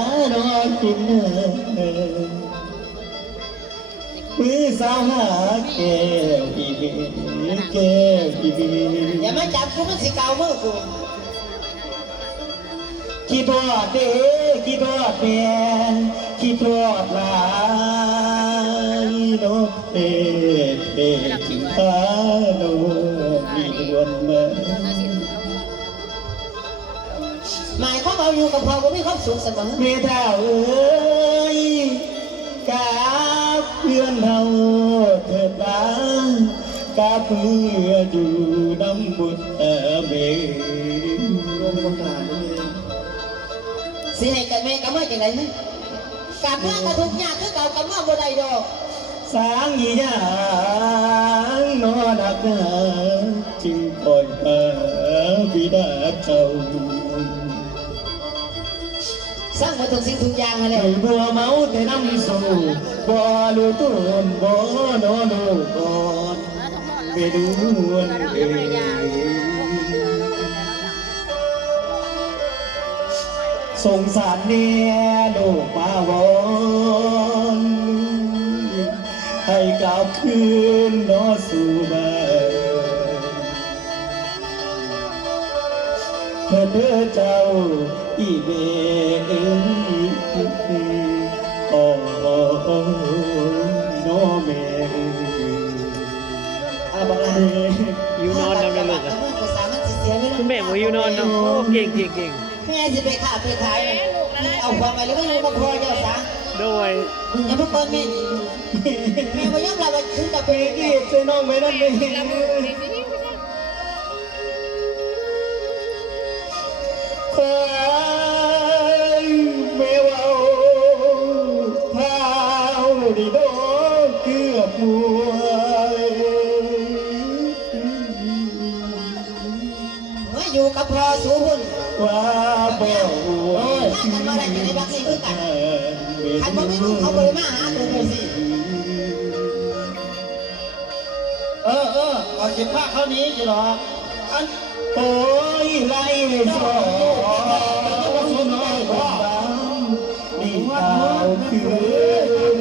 านอนกินมือสาวหาแก้วอีเบแก้วอีเบอย่ามาจับกูมันสิเก่ามือกูคิดทอดเด้คิดทอดแม่คิดทอดหลายโนเด้เด้ถึงข้าโนมีดวนมาหมายความเอาอยู่กับพ่อกูมีความสุขเสมอเมตาเอ้ยกับเพื่อนเฮาเถิดนะกับเพื่ออยู่น้ำบุตรเบสิให้กันแม่กับแม่จังไดมั้ยกับเมื่อกระทุกยากคือเก่ากับเมื่อบ่ได้ดอกสางยี่ยางนอนักจึงคอยหาบิดาเจ้าสร้างมาทุกสิ่งทุกอย่างอะไรบัวเมาแต่น้ำสูบ่รู้ตุนบ่นอลูก่อนไปดูวันสงสารเนี่ยลูกมาวอนให้กลับคืนนอสู่บ้านเธอเจ้าอีเบโอ้โนเมบอกลาอยู่นอนนำเลยลูกคุณแม่บอกอยู่นอนเนาะโอ้เก่งแม่จะไปขาไปขายเอาความไปแล้วไม่รู้มาพอเจ้าสาโดยอย่ามาเปิดแม่แม่ไม่ยอมรับว่าถึงกับเป็นอีกช่วยน้องไม่นั่นเลยคอยเมื่อว่าเท้าดีโดเกือบมัวอยู่กับพ่อสู้หุ่นว่าบ่ถ้ากันมาได้จะได้บักซี่คือกันขันบ่ไม่รู้เขาบ่ได้มาหาตัวเลยสิเอาคิดว่าเขานี้อยู่หรออันโอ้ยไล่สอนน้อยบ้างนี่เอาคืน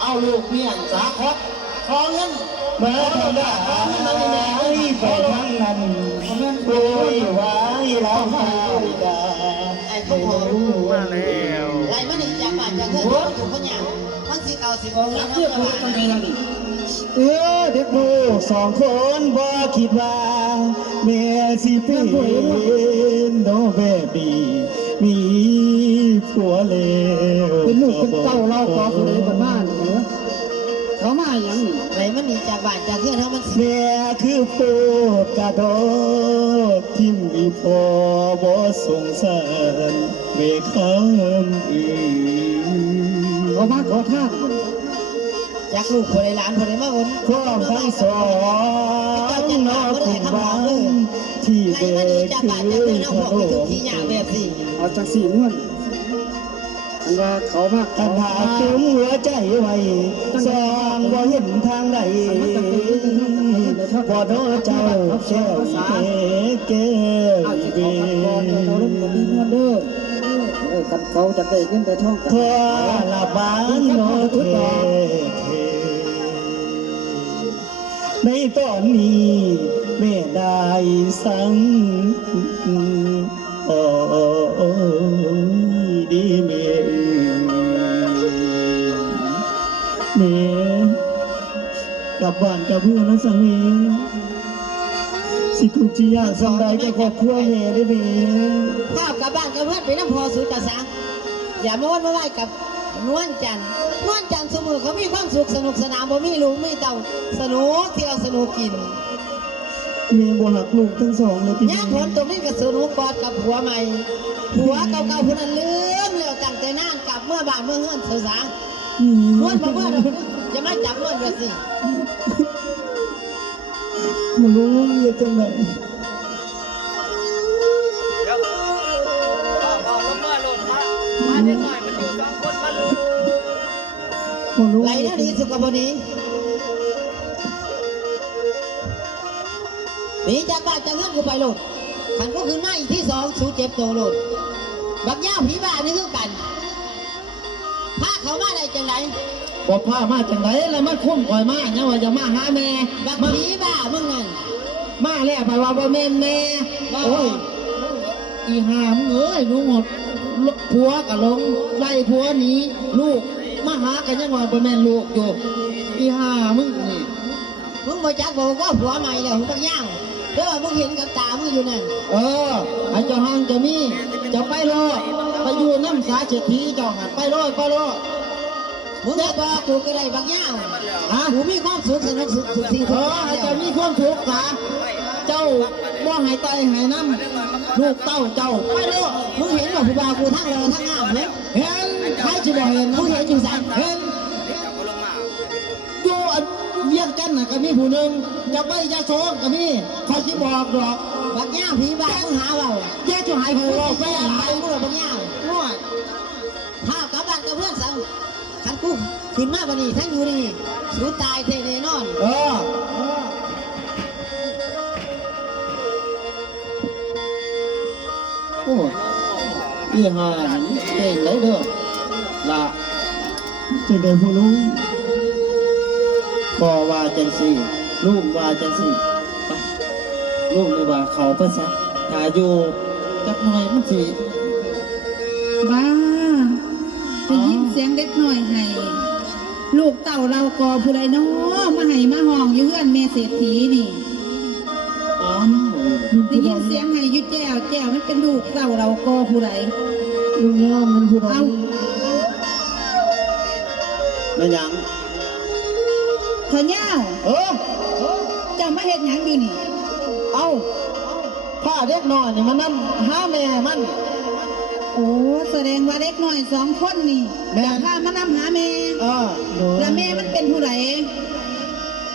เอาลูกเมียสาครขอเงินมาทำได้ไปทั้งนั้นโดยไว้แล้วหาได้ไอ้พ่อมาแล้วไรมันถึงจากบ้านจากเพื่อนถูกขยันมันสิเก่าสิบองแล้วเพื่อนพูดตรงนี้นี่เด็กลูกสองคนบ่คิดว่าแม่สิเป็นโนเบบี้มีผัวเลวเป็นลูกเป็นเต้าเราขอคนใดบ้านบ้านเหรอเขามาอย่างนี้ไรมันหนีจากบ้านจากเพื่อนเขามันแม่คือโปรดกระโดดที่มีพ่อบ่สงสารเมฆำอื่นเขามาขอทานจากลูกคนในร้านคนในมาวนพร้อมทั้งสองน้องคุณบ้านที่เด็กคือขนมเอาจากสี่นวลอันว่าเขามาขนาดตุ้มหัวใจไว้สองบ่เห็นทางใดพอโดนเจ้าแช่วเก๋เก๋กันเขาจะได้เงินแต่ท่องพอละบ้านโนเทในตอนนี้แม่ได้สั่งโอ้ดีแม่กลับบ้านกับเพื่อนนะสังเองสิทุกที่ยากสำได้ก็ขอบคุณแม่ได้แม่ข้าวกลับบ้านกับเพื่อนไปน้ำพอสุดกระสังอย่ามาวันมาไหวกับนวลจันทร์เสมอเขามีความสุขสนุกสนานบ่มีลูกมีเต่าสนุกเที่ยวสนุกกินแม่บ่หักลูกทั้งสองเลยพี่ย่างผลตรงนี้ก็สนุกกอดกับผัวใหม่ผัวเก่าๆคนนั้นลืมแล้วตั้งแต่นานกลับเมื่อบานเมื่อเฮือนเสือสางนวลมาเมื่ออย่ามาจับนวลแบบสิมารู้เรื่องจังไหนเดี๋ยวบอกลงมาลงมาเด็กหน่อยมันอยู่สองคนมาลูกไรนะดีสุขบดีหนีจากบ้านจากเงินกูไปลูก ขันก็ขึ้นมาอีกที่สองสูเจ็บตัวโลดบักย่าผีบ้านี่คือกันพาเขามาได้จังไร บอกพามาจังไหนแล้วมันคุ้มข่อยมาเนี่ยว่าจะมาหาแม่ บักผีบ้ามึงนั่น มาแล้วไปว่าบ่แม่นแม่โอ้ยอีหามเอ้ยรู้หมดผัวก็ลงไล่ผัวหนีลูกมาหากันยังว่าบ่แม่นลูกอยู่อีหามึงนี่ มึงมาจักบอกว่าผัวใหม่แล้วมึงบักย่างเด้อมึงเห็นกับตามึงอยู่นั่น เออไอ้เจ้าหังเจะมีจะไปรอดไปอยู่น้ำสาเศรษฐีเจ้าหันไปรอดไปรอด มึงจะบอกกูก็ได้บักย่าง ฮะ กูมีความสุขสนุกสุขสิ่ง เอ ทุก อ อย่าง ให้ แล้ เจ้าว มีความทุกข์สาเจ้าบ่ให้ไตให้น้ำลูกเต้าเจ้าไปรอด มึงเห็นว่าผู้บ่าวกูทั้งรอทั้งงามเลย เห็นใครจะบอกเห็น มึงเห็นอยู่ไส เห็นอยู่อันเวียงกันน่ะก็มีผู้หนึ่งจะไปยาโสก็มีเขาสิบอกดอก บักย่างผีบ้ามึงหาเปล่า แย่จะหายไปรอด แม่ แม่ ไป หาย มึงหรอบักย่าง ง่วย ถ้ากลับบ้านกับเพื่อนสั่งขันกูขึ้นมาบันนี้ทั้งอยู่นี่สูตายเทแน่นอน เออโอ้อีห่าเก่งเลยเด้อละจะเดินผู้ลุงพ่อว่าจังสี่ลูกว่าจังสี่ไปลูกเลยว่าเขาภาษาถ้าอยู่จักหน่อยมันสิ บ้าได้ยินเสียงเด็กหน่อยให้ลูกเต่าเรากอผู้ใดน้อมาให้มาห้องอยู่เฮือนแม่เศรษฐีนี่ อ๋อ ได้ยินเสียงให้อยู่แจ้วแจ้วมันเป็นลูกเต่าเรากอผู้ใด ลูกน้องมันผู้ใด เอา ไม่หยัง ขอเย้า เออ เจ้ามาเฮ็ดหยังอยู่นี่ เอาผ้าเด็กน้อยนี่มันนั่นหาแม่มัน โอ้แสดงว่าเด็กหน่อยสองคนนี่ แม่ พามานำหาแม่ เออ แล้วแม่มันเป็นผู้ใด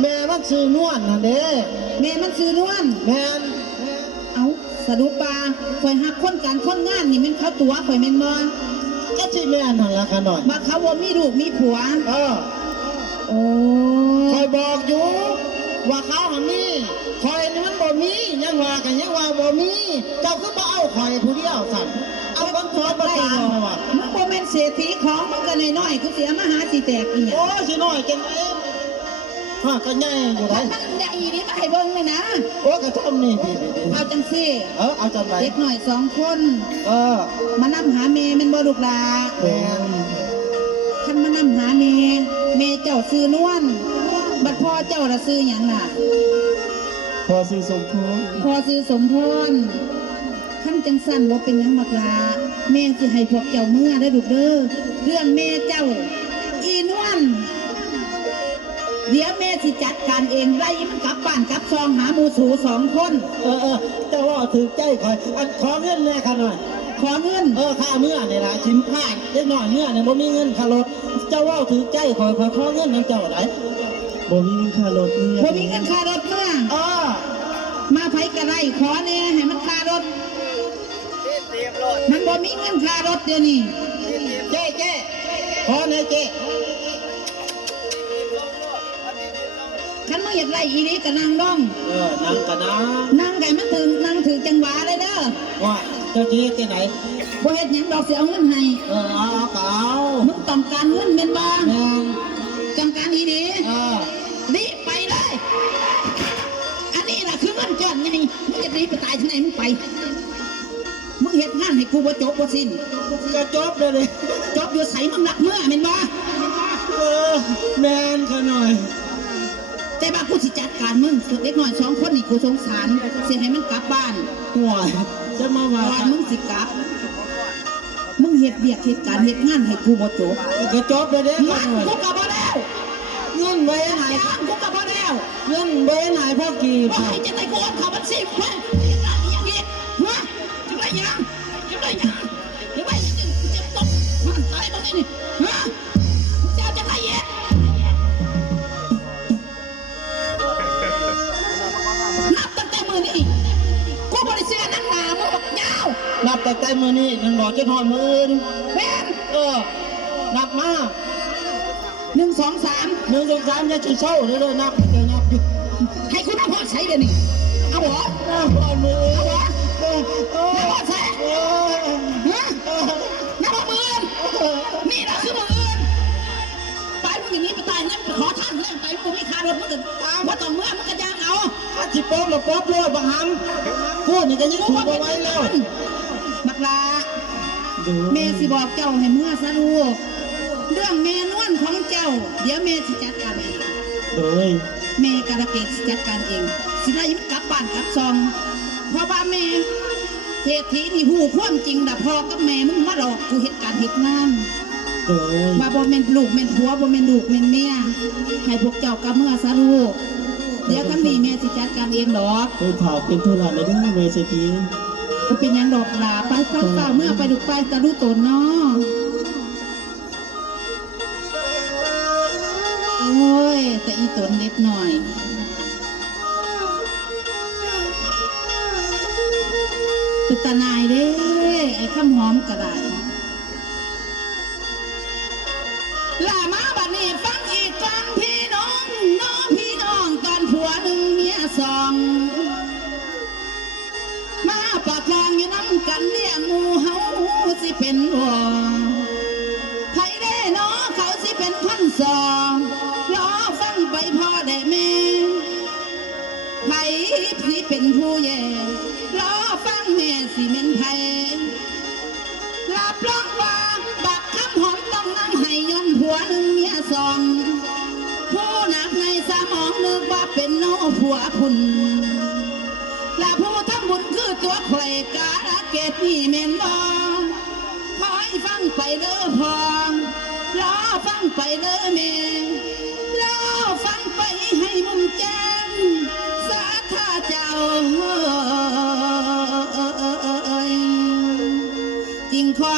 แม่มันซื้อนวลน่ะเด้ แม่มันซื้อนวล แม่น เอาสรุปปาข่อยหักคนการคนงานนี่แมันเขาตัวข่อยแม่นบ่ ก็สิแม่นนั่นละกันหน่อย มาเขาว่ามีลูกมีผัว เออ โอ้ คอยบอกอยู่ว่าเขาหันนี่คอยนี่มันบ่มียังว่ากันยังว่าบ่มีเจ้าคือบ่เอาคอยผู้เดียวสั่นเอาคนสอนประจานมาว่า มึงบ่แม่นเศรษฐีของมึงก็น้อยๆกูสิเอามาหาสิแตกอีหยัง โอ้สิน้อยจังได๋ฮะก็ใหญ่อยู่ได้ มันใหญ่นี่มาให้เบิ่งเลยนะ โอ้ก็ทำนี่ดี เอาจังซี่ ๆเอาจังได เด็กหน่อยสองคน เออ มานำหาแม่แม่นบ่ลูกหลา แม่น คันมานำหาแม่แม่เจ้าซื้อนวลบัดพ่อเจ้าละซื้อหยังล่ะ พอสิสมพงษ์ พ่อซื้อสมพรคันจังสั่นบ่เป็นหยังบักหลาแม่สิให้พวกเจ้าเมื่อได้อลูกเด้อเรื่องแม่เจ้า อีนวลเดี๋ยวแม่สิจัดการเองไล่มันกลับบ้านกลับซองหาหมูสูสองคน เจ้าว่าถือใจคอยอันขอเงินแน่ค่ะหน่อย ขอเงิน ค่าเมื่อนี่ล่ะชิมค่าเล็กน้อยเมื่อเนี่ยบ่มีเงินค่ารถเจ้าว่าถือใจคอยขอเงินนำเจ้าได้บ่มีเงินค่ารถ บ่มีเงินค่ารถเมื่อ เออ มาไผกระไรขอแน่ให้มันค่ารถ เตรียมรถ มันบ่มีเงินค่ารถเดี๋ยวนี้ เจ๊ขอแน่เจ๊ คันมึงอยากไล่อีนี้ก็นั่งดอง นั่งกันนะ นั่งไก่มันถึงนั่งถือจังหวะเลยเด้อ ว่าเจ้าจีที่ไหน บ่เฮ็ดหยังดอกสิเอาเงินให้ เอาเปล่า มึงต้องการเงินแม่นบ่ แม่ง ต้องการอีนี้ เ รีบไปเลย อันนี้น่ะคือเงินก้อนไงมึงจะรีบไปตายที่ไหนมึงไป มึงเฮ็ดงานให้กูบ่จบบ่สิ้น ก็จบเลยดิ จบอยู่ไสมึงหนักเมื่อแม่นบ่ แมนขหน่อย แต่ว่ากูสิจัดการมึงสุดเด็กน้อยสองคนนี่กูสงสารสิให้มันกลับบ้าน ห่วยจะมาว่า ก่อนมึงสิกลับ มึงเฮ็ดเวียกเฮ็ดการเฮ็ดงานให้กูบ่จบ ก็จบเลยเด้ มัน หน่อย กูก็บ่แล้ว เงินไว้ไหน ย่างกูก็บ่แล้ว เงินไว้ไหนพ่อกี่ ว่าให้จังได๋กูโอนเข้าบัญชีเฮ้ยอย่างนี้ฮะจังได๋ยังจังได๋ยังจังได๋จะตกมันตายบ่นี่ฮะจะเอาจังได๋เฮ็ดนับตั้งแต่มื้อนี้กูบ่ได้เสียนักหนามึงบักยาว นับแต่ใจมือนี่มันบอกจะทอนมืออื่น แม่น นับมา 1 2 3 1 2 3จะเศร้าเลยนับจะนับอยู่ ให้คุณเอาพอใช้เดี๋ยวนี้เอาบ่ นับพอมือ เอาบ่ บ่ น้ำมันแสบฮะน้ำมันมือนี่นะคือมือไปมึงอย่างนี้ไปตายเนี่ยไปขอท่านเล่นไปมึงไม่คารถมึงก็ว่าต่อเมื่อมึงก็ยางเอา ถ้าจิป๊อบแล้วป๊อบโลดบังหำพูดนี่ก็ยิ่งถูกเอาไว้แล้ว บักลาแม่สิบอกเจ้าให้เมื่อสรุปเรื่องแม่นวลของเจ้าเดี๋ยวแม่สิจัดการเอง โดย แม่การะเกดสิจัดการเองสิได้ยิ้มกลับบ้านกลับซองเพราะว่าแม่เศรษฐีนี่หูความจริงนะพ่อกับแม่มึงมาหลอกกูเหตุการณ์เหตุงาน โดย ว่าบ่แม่นลูกแม่นผัวบ่แม่นลูกแม่นเมียให้พวกเจ้ากับเมื่อสรุปเดี๋ยวทั้งนี้แม่สิจัดการเองดอก โดยถามเป็นธุระในเรื่องเวที ก็เป็นหยังดอกลาไปเฝ้าเมื่อไปดูไปตะลุตนเนาะโอ้ยแต่อีตนเล็กหน่อยเป็นตาหนายเด้ไอ้ข้ามหอมกระไรล่ามาบัดนี้ฟังอีกก่อนพี่น้องน้องพี่น้องตอนผัวหนึ่งเมียสองมาปากคลองอยู่น้ำกันเลี้ยงหมูเฮาสิเป็นหัวไผได้เนาะเขาสิเป็นคนสองรอฟังไปพ่อได้แม่ไผสิเป็นผู้แย่รอฟังแม่สิเป็นไผรับรองว่าบักคำหอมต้องนั่งให้ย้อนผัวหนึ่งเมียสองผู้หนักในสมองนึกว่าเป็นโนผัวคุณและผู้ทำบุญคือตัวใครการะเกดนี่เมนบอคอยฟังไปเด้อพอรอฟังไปเด้อแม่รอฟังไปให้มุมแจ้งสาธาเจ้าจริงขอ